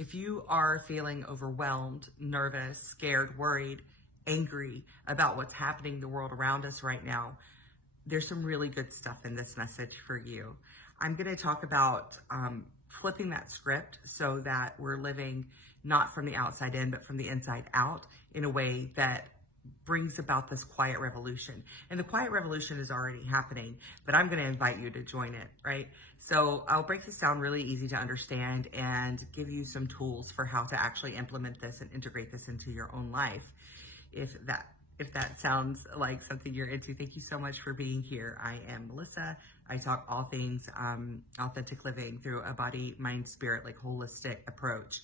If you are feeling overwhelmed, nervous, scared, worried, angry about what's happening in the world around us right now, there's some really good stuff in this message for you. I'm going to talk about flipping that script so that we're living not from the outside in, but from the inside out in a way that brings about this quiet revolution. And the quiet revolution is already happening, but I'm going to invite you to join it, right? So I'll break this down really easy to understand and give you some tools for how to actually implement this and integrate this into your own life. If that sounds like something you're into, thank you so much for being here. I am Melissa. I talk all things authentic living through a body, mind, spirit, like holistic approach.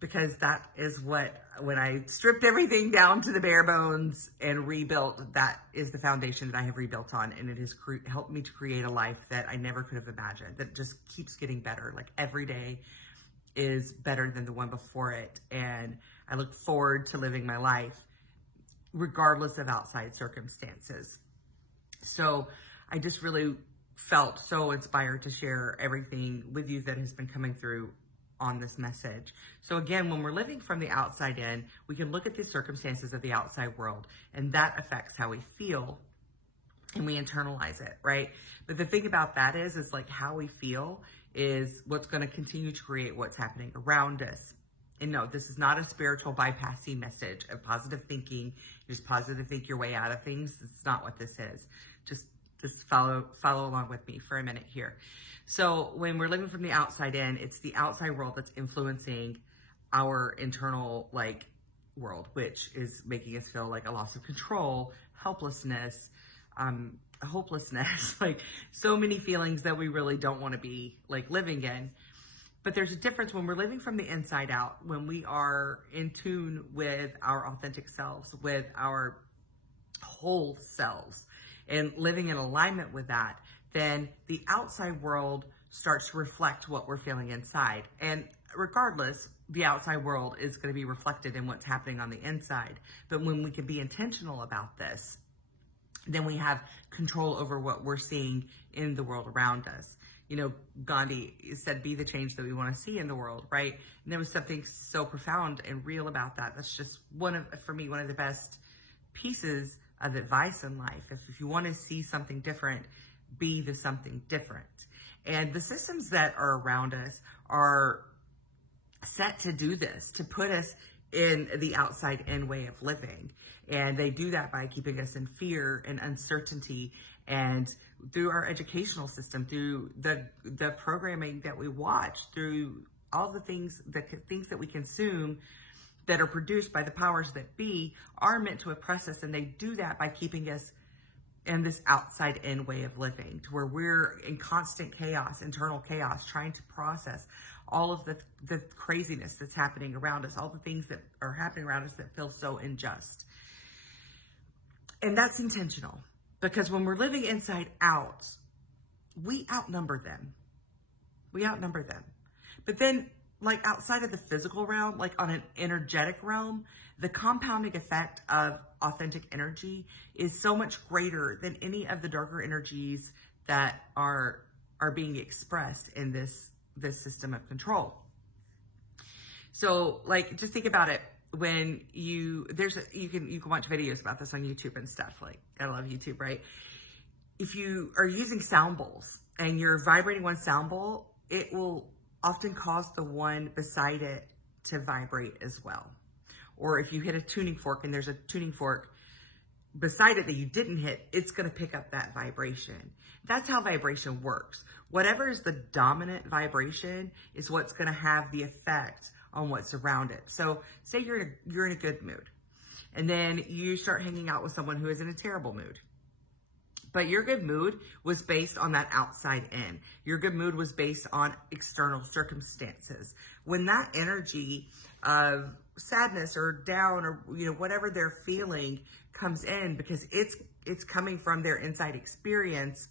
Because that is what, when I stripped everything down to the bare bones and rebuilt, that is the foundation that I have rebuilt on. And it has helped me to create a life that I never could have imagined, that just keeps getting better. Like every day is better than the one before it. And I look forward to living my life regardless of outside circumstances. So I just really felt so inspired to share everything with you that has been coming through on this message. So again, when we're living from the outside in, we can look at the circumstances of the outside world, and that affects how we feel, and we internalize it, right? But the thing about that is like how we feel is what's going to continue to create what's happening around us. And no, this is not a spiritual bypassing message of positive thinking. You just positive think your way out of things. It's not what this is. Just follow along with me for a minute here. So when we're living from the outside in, it's the outside world that's influencing our internal world, which is making us feel like a loss of control, helplessness, hopelessness, like so many feelings that we really don't want to be living in. But there's a difference when we're living from the inside out, when we are in tune with our authentic selves, with our whole selves, and living in alignment with that, then the outside world starts to reflect what we're feeling inside. And regardless, the outside world is going to be reflected in what's happening on the inside. But when we can be intentional about this, then we have control over what we're seeing in the world around us. You know, Gandhi said, be the change that we want to see in the world, right? And there was something so profound and real about that. That's just for me, one of the best pieces of advice in life. If you want to see something different, be the something different. And the systems that are around us are set to do this, to put us in the outside in way of living. And they do that by keeping us in fear and uncertainty, and through our educational system, through the programming that we watch, through all the things that we consume that are produced by the powers that be, are meant to oppress us. And they do that by keeping us in this outside in way of living, to where we're in constant chaos, internal chaos, trying to process all of the craziness that's happening around us, all the things that are happening around us that feel so unjust. And that's intentional, because when we're living inside out, we outnumber them. We outnumber them. But then, outside of the physical realm, on an energetic realm, the compounding effect of authentic energy is so much greater than any of the darker energies that are being expressed in this system of control. So just think about it. When you can watch videos about this on YouTube and stuff. I love YouTube, right? If you are using sound bowls and you're vibrating one sound bowl, it will often cause the one beside it to vibrate as well. Or if you hit a tuning fork and there's a tuning fork beside it that you didn't hit, it's going to pick up that vibration. That's how vibration works. Whatever is the dominant vibration is what's going to have the effect on what's around it. So say you're in a good mood, and then you start hanging out with someone who is in a terrible mood. But your good mood was based on that outside in. Your good mood was based on external circumstances. When that energy of sadness or down or whatever they're feeling comes in, because it's coming from their inside experience,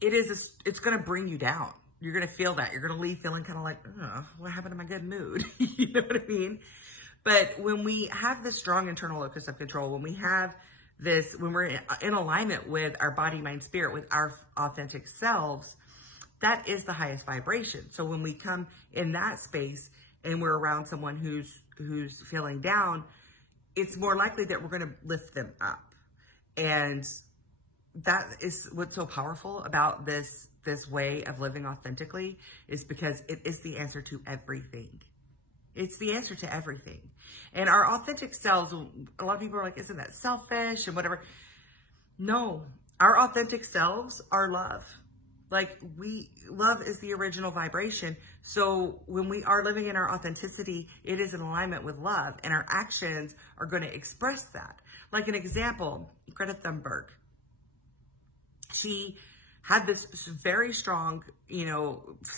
it's going to bring you down. You're going to feel that. You're going to leave feeling kind of like, oh, what happened to my good mood? You know what I mean? But when we have this strong internal locus of control, when we have this, when we're in alignment with our body, mind, spirit, with our authentic selves, that is the highest vibration. So when we come in that space and we're around someone who's feeling down, it's more likely that we're going to lift them up. And that is what's so powerful about this way of living authentically, is because it is the answer to everything. It's the answer to everything. And our authentic selves, a lot of people are like, isn't that selfish and whatever? No, our authentic selves are love. Like, love is the original vibration. So when we are living in our authenticity, it is in alignment with love, and our actions are going to express that. Like an example, Greta Thunberg. She had this very strong,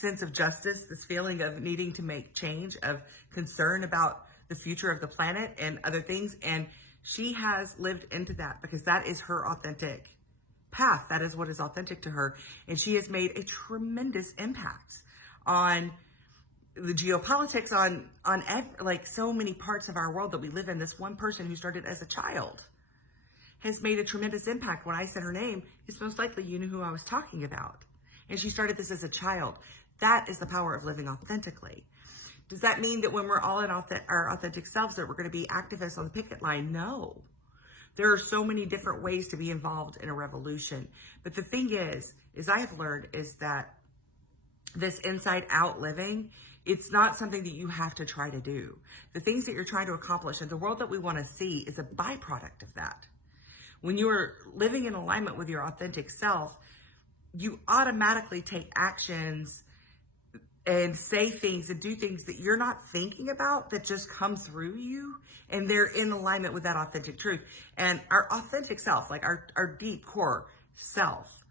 sense of justice, this feeling of needing to make change, of concern about the future of the planet and other things. And she has lived into that because that is her authentic path. That is what is authentic to her. And she has made a tremendous impact on the geopolitics, on like so many parts of our world that we live in. This one person who started as a child has made a tremendous impact. When I said her name, it's most likely you knew who I was talking about. And she started this as a child. That is the power of living authentically. Does that mean that when we're all in our authentic selves that we're going to be activists on the picket line? No. There are so many different ways to be involved in a revolution. But the thing is I have learned is that this inside out living, it's not something that you have to try to do. The things that you're trying to accomplish and the world that we want to see is a byproduct of that. When you are living in alignment with your authentic self, you automatically take actions and say things and do things that you're not thinking about, that just come through you, and they're in alignment with that authentic truth. And our authentic self, like our deep core self,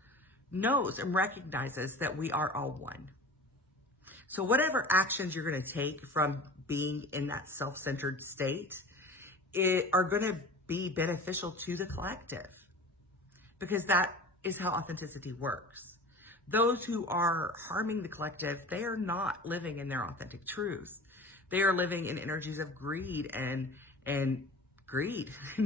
knows and recognizes that we are all one. So whatever actions you're going to take from being in that self-centered state are going to be beneficial to the collective, because that is how authenticity works. Those who are harming the collective, they are not living in their authentic truth. They are living in energies of greed and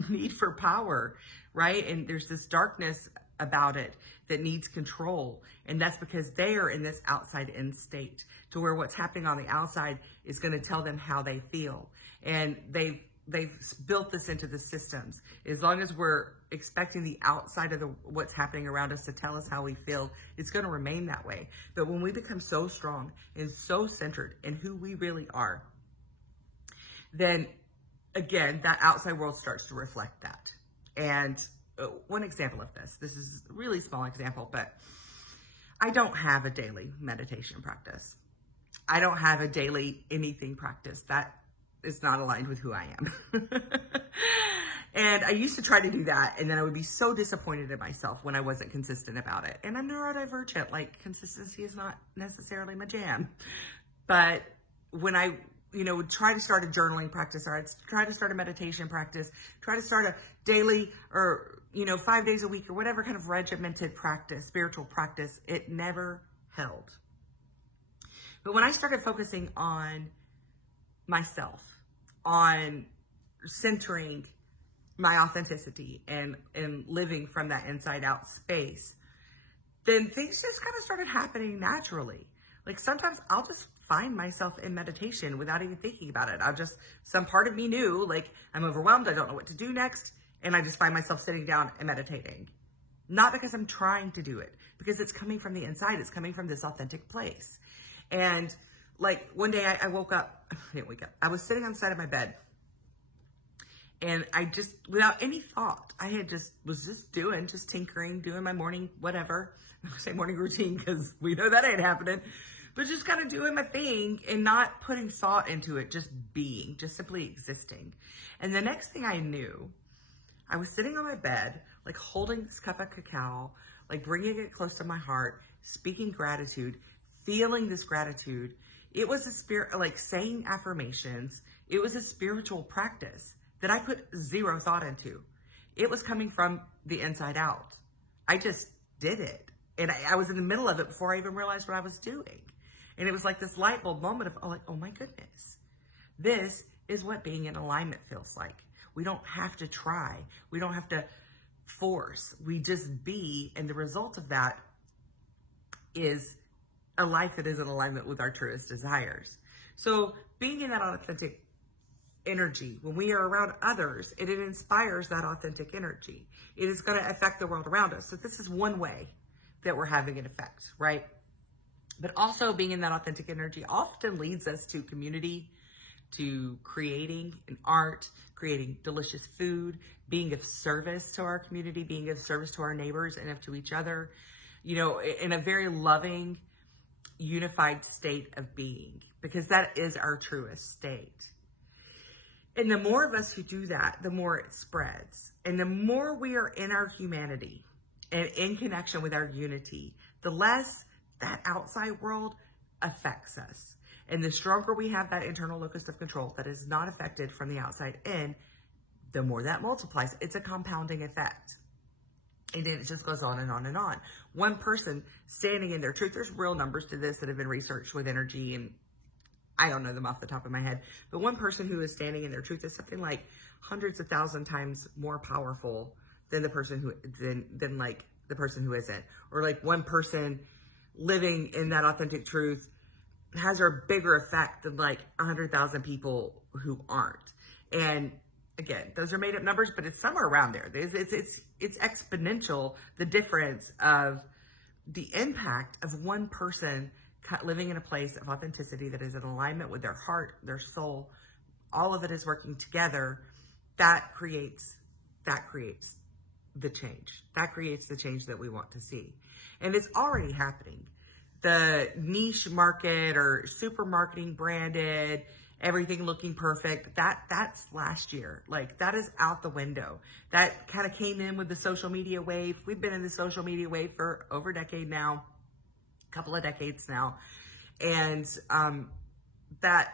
need for power, right? And there's this darkness about it that needs control. And that's because they are in this outside in state, to where what's happening on the outside is going to tell them how they feel. And they've built this into the systems. As long as we're expecting the outside of what's happening around us to tell us how we feel, it's going to remain that way. But when we become so strong and so centered in who we really are, then again, that outside world starts to reflect that. And one example of this is a really small example, but I don't have a daily meditation practice. I don't have a daily anything practice. That is not aligned with who I am. And I used to try to do that, and then I would be so disappointed in myself when I wasn't consistent about it. And I'm neurodivergent, like consistency is not necessarily my jam. But when I, would try to start a journaling practice, or I'd try to start a meditation practice, try to start a daily or, 5 days a week or whatever kind of regimented practice, spiritual practice, it never held. But when I started focusing on myself, on centering my authenticity and living from that inside out space, then things just kind of started happening naturally. Like sometimes I'll just find myself in meditation without even thinking about it. Some part of me knew, like, I'm overwhelmed, I don't know what to do next, and I just find myself sitting down and meditating. Not because I'm trying to do it, because it's coming from the inside, it's coming from this authentic place. And like one day I woke up, I didn't wake up, I was sitting on the side of my bed, and I just, without any thought, was tinkering, doing my morning, whatever. I say morning routine because we know that ain't happening, but just kind of doing my thing and not putting thought into it, just being, just simply existing. And the next thing I knew, I was sitting on my bed, like holding this cup of cacao, like bringing it close to my heart, speaking gratitude, feeling this gratitude. It was a spirit, like saying affirmations. It was a spiritual practice that I put zero thought into. It was coming from the inside out. I just did it. And I was in the middle of it before I even realized what I was doing. And it was like this light bulb moment of, oh my goodness, this is what being in alignment feels like. We don't have to try. We don't have to force. We just be. And the result of that is a life that is in alignment with our truest desires. So being in that authentic energy, when we are around others, it inspires that authentic energy. It is going to affect the world around us. So this is one way that we're having an effect, right? But also being in that authentic energy often leads us to community, to creating an art, creating delicious food, being of service to our community, being of service to our neighbors and to each other, you know, in a very loving, unified state of being, because that is our truest state. And the more of us who do that, the more it spreads. And the more we are in our humanity and in connection with our unity, the less that outside world affects us. And the stronger we have that internal locus of control that is not affected from the outside in, the more that multiplies. It's a compounding effect. And then it just goes on and on and on. One person standing in their truth, there's real numbers to this that have been researched with energy, and I don't know them off the top of my head, but one person who is standing in their truth is something like hundreds of thousand times more powerful than the person who, than like the person who isn't. Or like one person living in that authentic truth has a bigger effect than like 100,000 people who aren't. And again, those are made up numbers, but it's somewhere around there. It's exponential, the difference of the impact of one person living in a place of authenticity that is in alignment with their heart, their soul. All of it is working together. That creates the change. That creates the change that we want to see. And it's already happening. The niche market or super marketing branded, everything looking perfect, that's last year. Like, that is out the window. That kind of came in with the social media wave. We've been in the social media wave for over a decade now, a couple of decades now. And that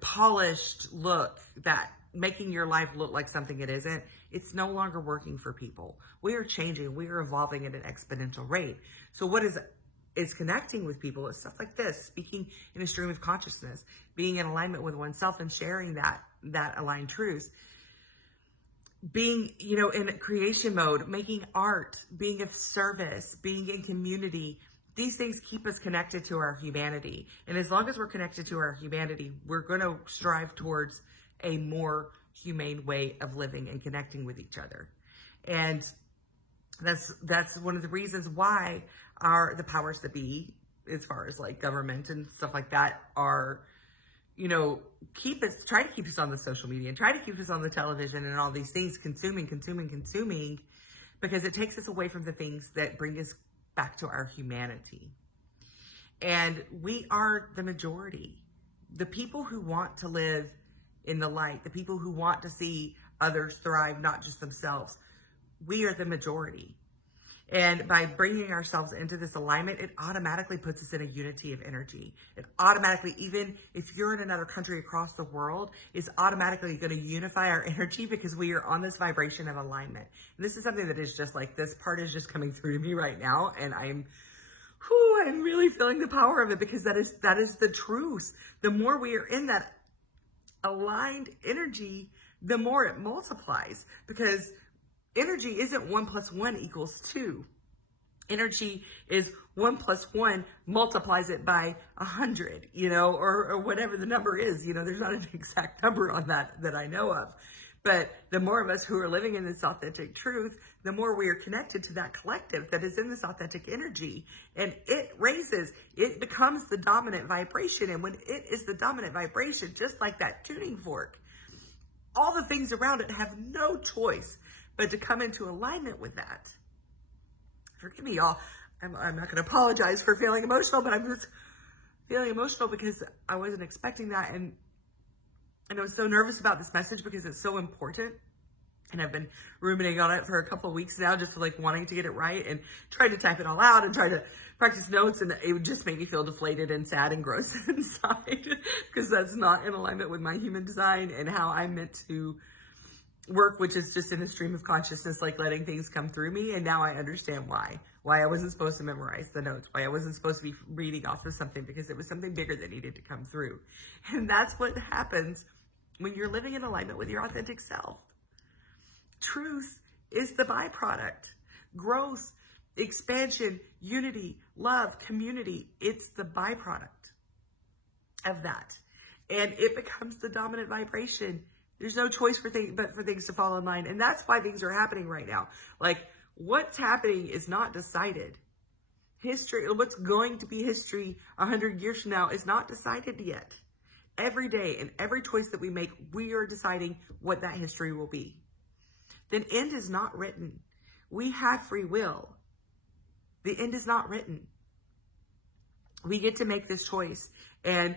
polished look, that making your life look like something it isn't, it's no longer working for people. We are changing. We are evolving at an exponential rate. So what is connecting with people is stuff like this, speaking in a stream of consciousness, being in alignment with oneself and sharing that aligned truth, being, you know, in creation mode, making art, being of service, being in community. These things keep us connected to our humanity. And as long as we're connected to our humanity, we're going to strive towards a more humane way of living and connecting with each other. And that's one of the reasons why the powers that be, as far as like government and stuff like that, are, you know, try to keep us on the social media and try to keep us on the television and all these things, consuming, because it takes us away from the things that bring us back to our humanity. And we are the majority. The people who want to live in the light, the people who want to see others thrive, not just themselves, we are the majority. And by bringing ourselves into this alignment, it automatically puts us in a unity of energy. It automatically, even if you're in another country across the world, is automatically going to unify our energy because we are on this vibration of alignment. And this is something that is just like, this part is just coming through to me right now. And I'm really feeling the power of it, because that is the truth. The more we are in that aligned energy, the more it multiplies, because energy isn't 1 + 1 = 2. Energy is 1 + 1 multiplies it by 100, you know, or whatever the number is. You know, there's not an exact number on that I know of. But the more of us who are living in this authentic truth, the more we are connected to that collective that is in this authentic energy. And it raises, it becomes the dominant vibration. And when it is the dominant vibration, just like that tuning fork, all the things around it have no choice but to come into alignment with that. Forgive me, y'all. I'm not going to apologize for feeling emotional, but I'm just feeling emotional because I wasn't expecting that. And I was so nervous about this message because it's so important. And I've been ruminating on it for a couple of weeks now, just like wanting to get it right and trying to type it all out and try to practice notes. And it would just make me feel deflated and sad and gross inside, because that's not in alignment with my human design and how I'm meant to work, which is just in a stream of consciousness, like letting things come through me. And now I understand why I wasn't supposed to memorize the notes, why I wasn't supposed to be reading off of something, because it was something bigger that needed to come through. And that's what happens when you're living in alignment with your authentic self. Truth is the byproduct. Growth expansion, unity, love, community. It's the byproduct of that. And it becomes the dominant vibration. There's no choice but for things to fall in line. And that's why things are happening right now. Like, what's happening is not decided. History, what's going to be history 100 years from now is not decided yet. Every day and every choice that we make, we are deciding what that history will be. The end is not written. We have free will. The end is not written. We get to make this choice. And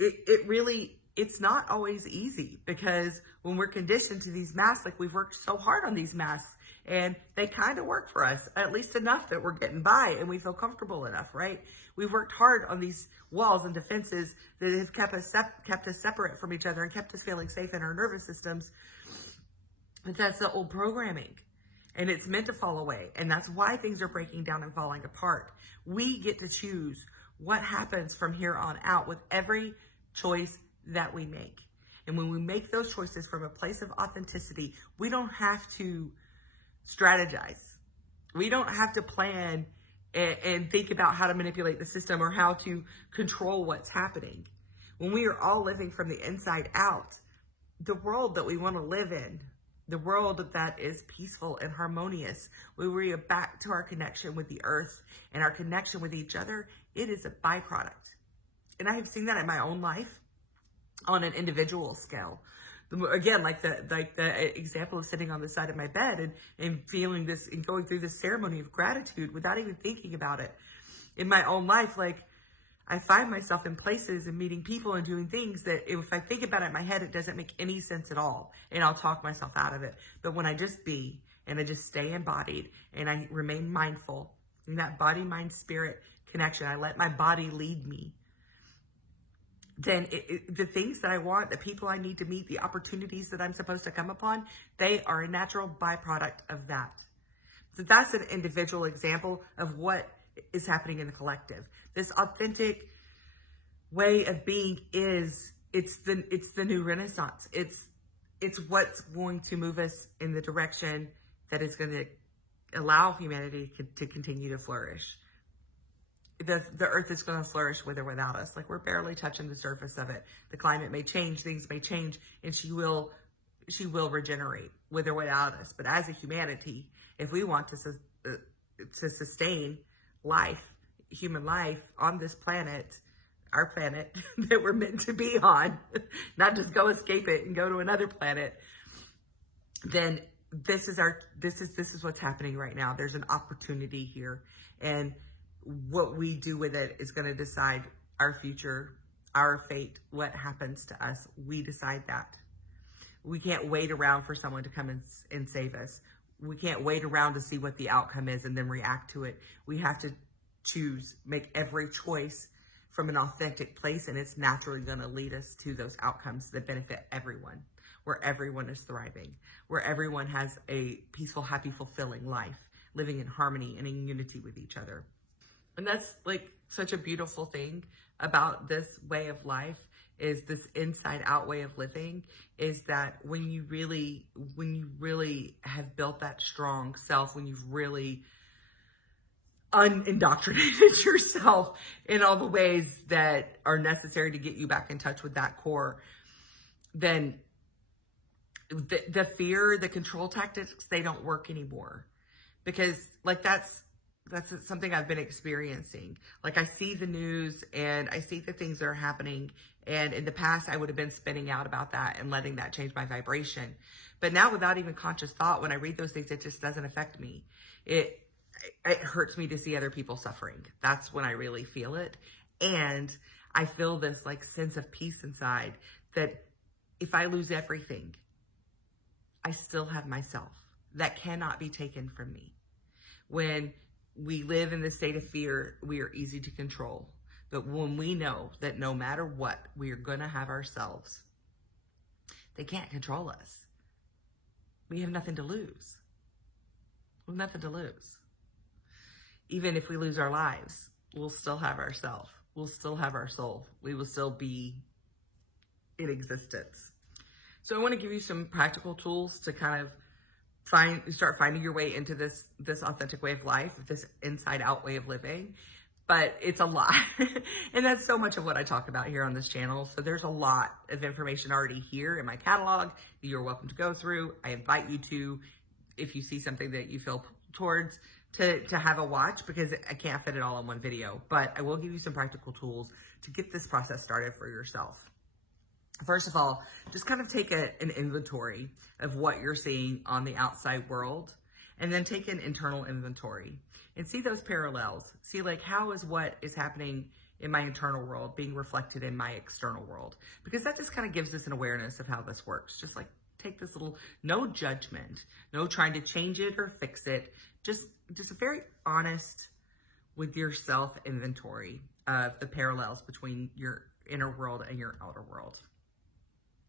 it's not always easy, because when we're conditioned to these masks, like, we've worked so hard on these masks and they kind of work for us, at least enough that we're getting by and we feel comfortable enough, right? We've worked hard on these walls and defenses that have kept us separate from each other and kept us feeling safe in our nervous systems. But that's the old programming, and it's meant to fall away. And that's why things are breaking down and falling apart. We get to choose what happens from here on out with every choice that we make. And when we make those choices from a place of authenticity, we don't have to strategize. We don't have to plan and think about how to manipulate the system or how to control what's happening. When we are all living from the inside out, the world that we want to live in, the world that is peaceful and harmonious, where we are back to our connection with the earth and our connection with each other, it is a byproduct. And I have seen that in my own life on an individual scale. Again, like the example of sitting on the side of my bed and feeling this and going through this ceremony of gratitude without even thinking about it. In my own life, like, I find myself in places and meeting people and doing things that if I think about it in my head, it doesn't make any sense at all. And I'll talk myself out of it. But when I just be and I just stay embodied and I remain mindful in that body, mind, spirit connection, I let my body lead me, then the things that I want, the people I need to meet, the opportunities that I'm supposed to come upon, they are a natural byproduct of that. So that's an individual example of what is happening in the collective. This authentic way of being it's the new Renaissance. It's what's going to move us in the direction that is going to allow humanity to continue to flourish. The earth is going to flourish with or without us. Like, we're barely touching the surface of it. The climate may change, things may change, and she will regenerate with or without us. But as a humanity, if we want to sustain life, human life on this planet, our planet that we're meant to be on, not just go escape it and go to another planet, then this is what's happening right now. There's an opportunity here, and what we do with it is going to decide our future, our fate, what happens to us. We decide that. We can't wait around for someone to come and save us. We can't wait around to see what the outcome is and then react to it. We have to choose, make every choice from an authentic place, and it's naturally going to lead us to those outcomes that benefit everyone, where everyone is thriving, where everyone has a peaceful, happy, fulfilling life, living in harmony and in unity with each other. And that's like such a beautiful thing about this way of life, is this inside out way of living, is that when you really have built that strong self, when you've really unindoctrinated yourself in all the ways that are necessary to get you back in touch with that core, then the fear, the control tactics, they don't work anymore. Because like that's something I've been experiencing. Like, I see the news and I see the things that are happening. And in the past, I would have been spinning out about that and letting that change my vibration. But now, without even conscious thought, when I read those things, it just doesn't affect me. It hurts me to see other people suffering. That's when I really feel it. And I feel this like sense of peace inside, that if I lose everything, I still have myself. That cannot be taken from me. When we live in the state of fear, we are easy to control. But when we know that no matter what, we are going to have ourselves, they can't control us. We have nothing to lose. We have nothing to lose. Even if we lose our lives, we'll still have ourselves. We'll still have our soul. We will still be in existence. So I want to give you some practical tools to kind of start finding your way into this authentic way of life, this inside out way of living. But it's a lot. And that's so much of what I talk about here on this channel. So there's a lot of information already here in my catalog that you're welcome to go through. I invite you to, if you see something that you feel towards, to have a watch, because I can't fit it all in one video. But I will give you some practical tools to get this process started for yourself. First of all, just kind of take an inventory of what you're seeing on the outside world, and then take an internal inventory and see those parallels. See, like, how is what is happening in my internal world being reflected in my external world? Because that just kind of gives us an awareness of how this works. Just like take this little, no judgment, no trying to change it or fix it. Just a very honest with yourself inventory of the parallels between your inner world and your outer world.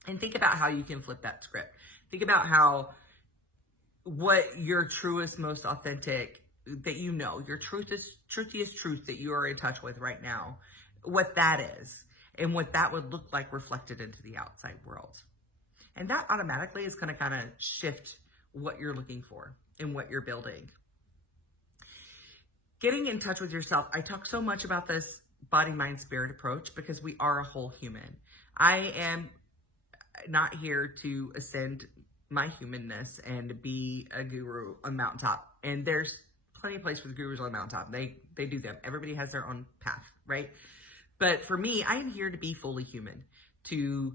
And think about how you can flip that script. Think about how what your truest, most authentic, that you know, your truthiest truth that you are in touch with right now, what that is, and what that would look like reflected into the outside world. And that automatically is going to kind of shift what you're looking for and what you're building. Getting in touch with yourself. I talk so much about this body, mind, spirit approach because we are a whole human. I am not here to ascend my humanness and be a guru on mountaintop. And there's plenty of place for the gurus on the mountaintop. They do them. Everybody has their own path, right? But for me, I am here to be fully human, to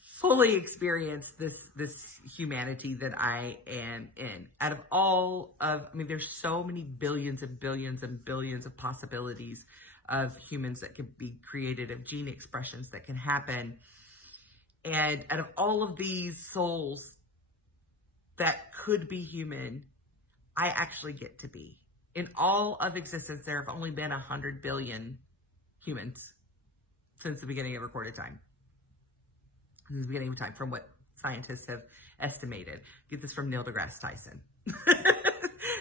fully experience this humanity that I am in. Out of all of, I mean, there's so many billions and billions and billions of possibilities of humans that could be created, of gene expressions that can happen. And out of all of these souls that could be human, I actually get to be. In all of existence, there have only been 100 billion humans since the beginning of recorded time. Since the beginning of time, from what scientists have estimated. Get this from Neil deGrasse Tyson.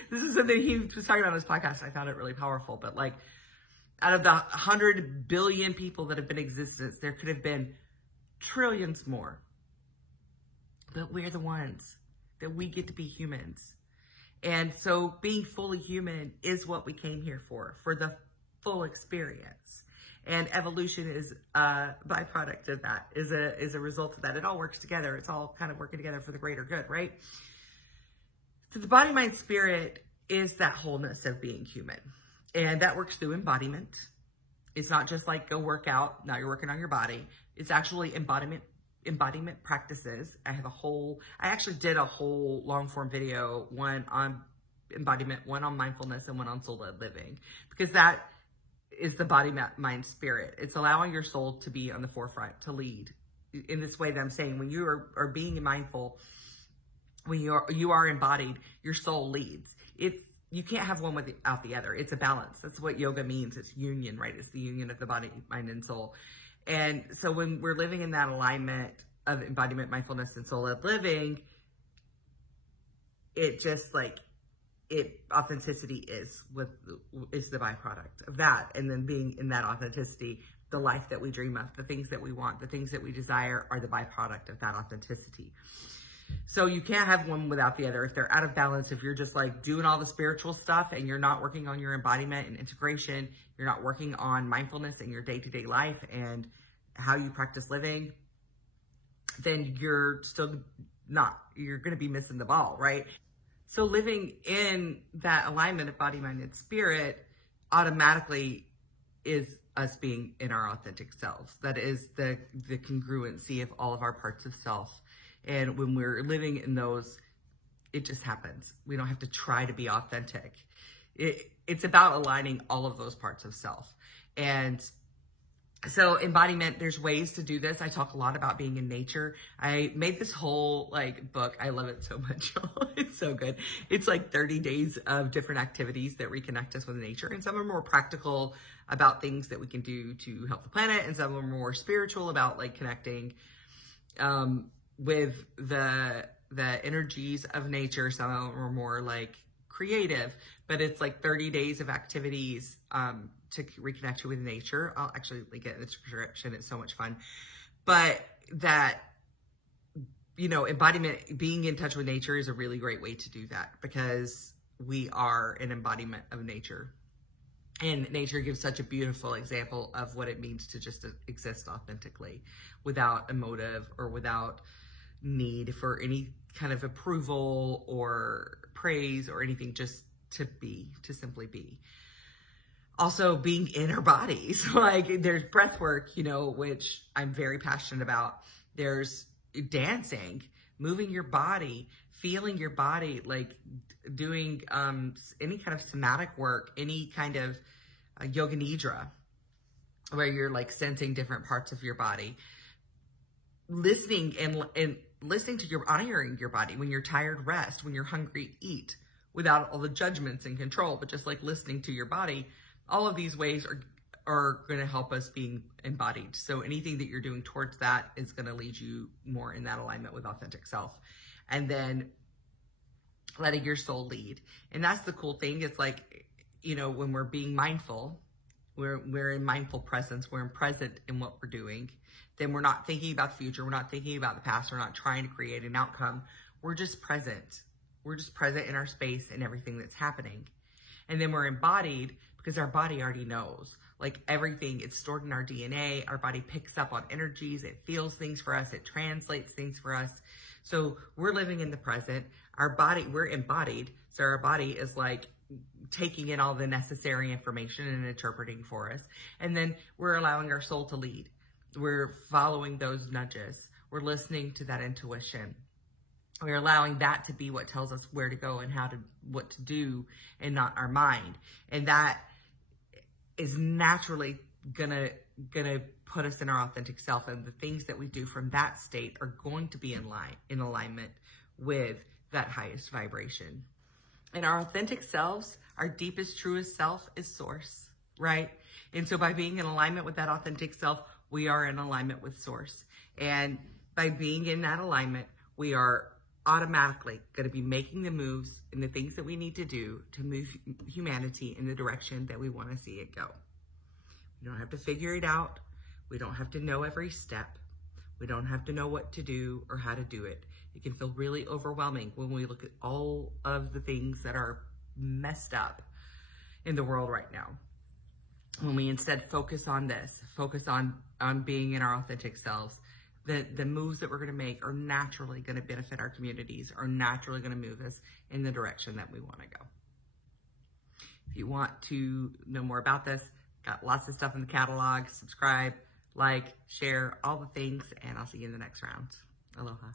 This is something he was talking about on his podcast. I found it really powerful. But like, out of the 100 billion people that have been in existence, there could have been trillions more. But we're the ones that we get to be humans. And so being fully human is what we came here for the full experience. And evolution is a byproduct of that, is a result of that. It all works together. It's all kind of working together for the greater good, right? So the body, mind, spirit is that wholeness of being human. And that works through embodiment. It's not just like go work out, now you're working on your body. It's actually embodiment practices. I actually did a whole long form video, one on embodiment, one on mindfulness, and one on soul-led living, because that is the body, mind, spirit. It's allowing your soul to be on the forefront, to lead in this way that I'm saying. When you are being mindful, when you are embodied, your soul leads. You can't have one without the other. It's a balance. That's what yoga means. It's union, right? It's the union of the body, mind, and soul. And so when we're living in that alignment of embodiment, mindfulness, and soul-led living, it just like, authenticity is the byproduct of that. And then being in that authenticity, the life that we dream of, the things that we want, the things that we desire are the byproduct of that authenticity. So you can't have one without the other. If they're out of balance, if you're just like doing all the spiritual stuff and you're not working on your embodiment and integration, you're not working on mindfulness in your day-to-day life and how you practice living, then you're going to be missing the ball, right? So living in that alignment of body, mind, and spirit automatically is us being in our authentic selves. That is the congruency of all of our parts of self. And when we're living in those, it just happens. We don't have to try to be authentic. It's about aligning all of those parts of self. And so embodiment, there's ways to do this. I talk a lot about being in nature. I made this whole book. I love it so much. It's so good. It's like 30 days of different activities that reconnect us with nature. And some are more practical about things that we can do to help the planet. And some are more spiritual about connecting with the energies of nature. Some are more creative, but it's 30 days of activities to reconnect you with nature. I'll actually link it in the description. It's so much fun. But that you know, embodiment, being in touch with nature is a really great way to do that, because we are an embodiment of nature. And nature gives such a beautiful example of what it means to just exist authentically without a motive or without need for any kind of approval or praise or anything, just to be, to simply be. Also, being in our bodies, like there's breath work, you know, which I'm very passionate about. There's dancing, moving your body, feeling your body, like doing any kind of somatic work, any kind of yoga nidra, where you're like sensing different parts of your body, listening and listening to honoring your body. When you're tired, rest. When you're hungry, eat, without all the judgments and control, but just like listening to your body. All of these ways are going to help us being embodied. So anything that you're doing towards that is going to lead you more in that alignment with authentic self. And then letting your soul lead. And that's the cool thing. It's like, you know, when we're being mindful, we're in mindful presence, we're in present in what we're doing, then we're not thinking about the future, we're not thinking about the past, we're not trying to create an outcome. We're just present. We're just present in our space and everything that's happening. And then we're embodied because our body already knows. Like everything, it's stored in our DNA. Our body picks up on energies. It feels things for us. It translates things for us. So we're living in the present. Our body, we're embodied. So our body is like taking in all the necessary information and interpreting for us. And then we're allowing our soul to lead. We're following those nudges. We're listening to that intuition. We're allowing that to be what tells us where to go and what to do, and not our mind. And that is naturally gonna put us in our authentic self. And the things that we do from that state are going to be in alignment with that highest vibration. And our authentic selves, our deepest, truest self is source, right? And so by being in alignment with that authentic self, we are in alignment with source. And by being in that alignment, we are automatically going to be making the moves and the things that we need to do to move humanity in the direction that we want to see it go. We don't have to figure it out. We don't have to know every step. We don't have to know what to do or how to do it. It can feel really overwhelming when we look at all of the things that are messed up in the world right now. When we instead focus on this, focus on being in our authentic selves, the moves that we're going to make are naturally going to benefit our communities, are naturally going to move us in the direction that we want to go. If you want to know more about this, got lots of stuff in the catalog. Subscribe, like, share, all the things, and I'll see you in the next round. Aloha.